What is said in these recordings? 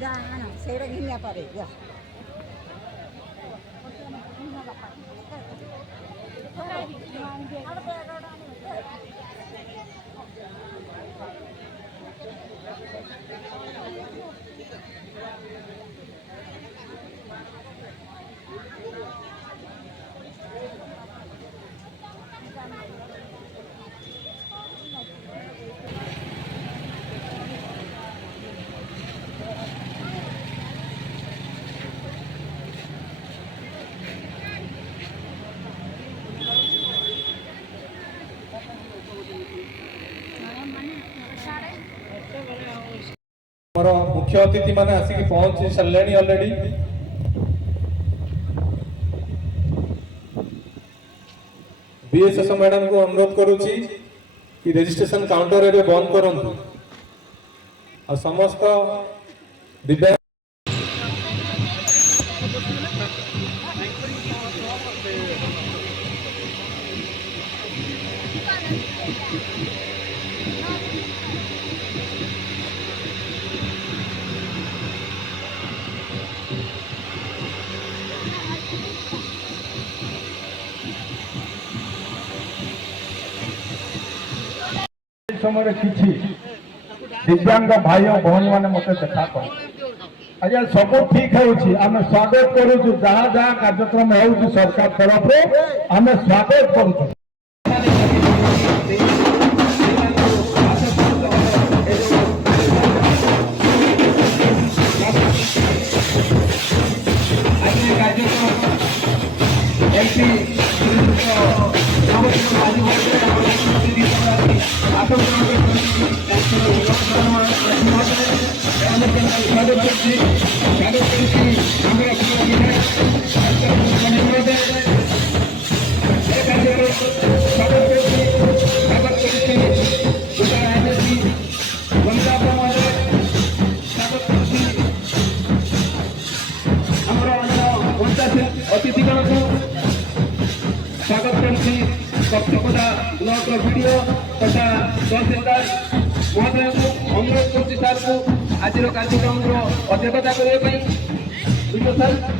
जाना सेड़ा घिन्या पारे जा मुख्य अतिथि माने आसिक पहुंची सारे ऑलरेडी बीएसएस मैडम को अनुरोध करुच्ची कि रजिस्ट्रेशन काउंटर एवं बंद करंतु और समस्त दिव्यांग समय किसी दिव्यांग भाई और भौणी मैंने मत देखा कर आज्ञा सब ठीक होमें स्वागत करुचु जहाँ जहाँ कार्यक्रम हो सरकार तरफ आम स्वागत करुचु अतिथिगण को स्वागत करती कक्षपदा ब्लॉक वीडियो तथा तहसीलदार महोदय को अनुरोध करती सर को आज कार्यक्रम अध्यक्षता करने सर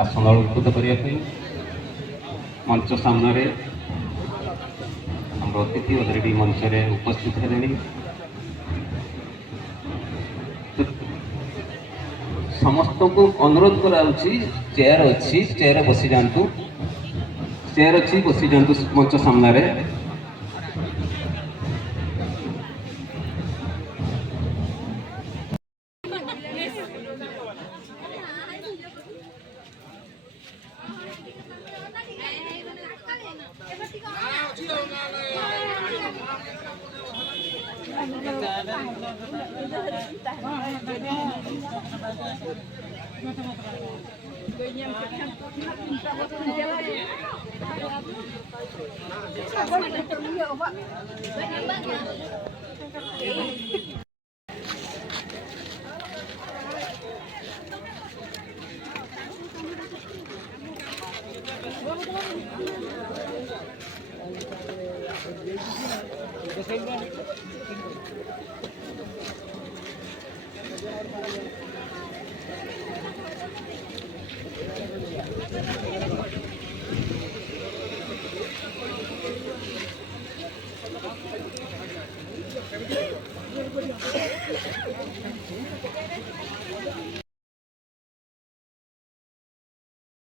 आसन अलंकृत करने मंच सामने आम अतिथि अलरेडी मंच में उपस्थित है समस्त को अनुरोध कराऊँगी चेयर अच्छी चेयर बसी जातु चेयर अच्छी बसी जातु मंच सामने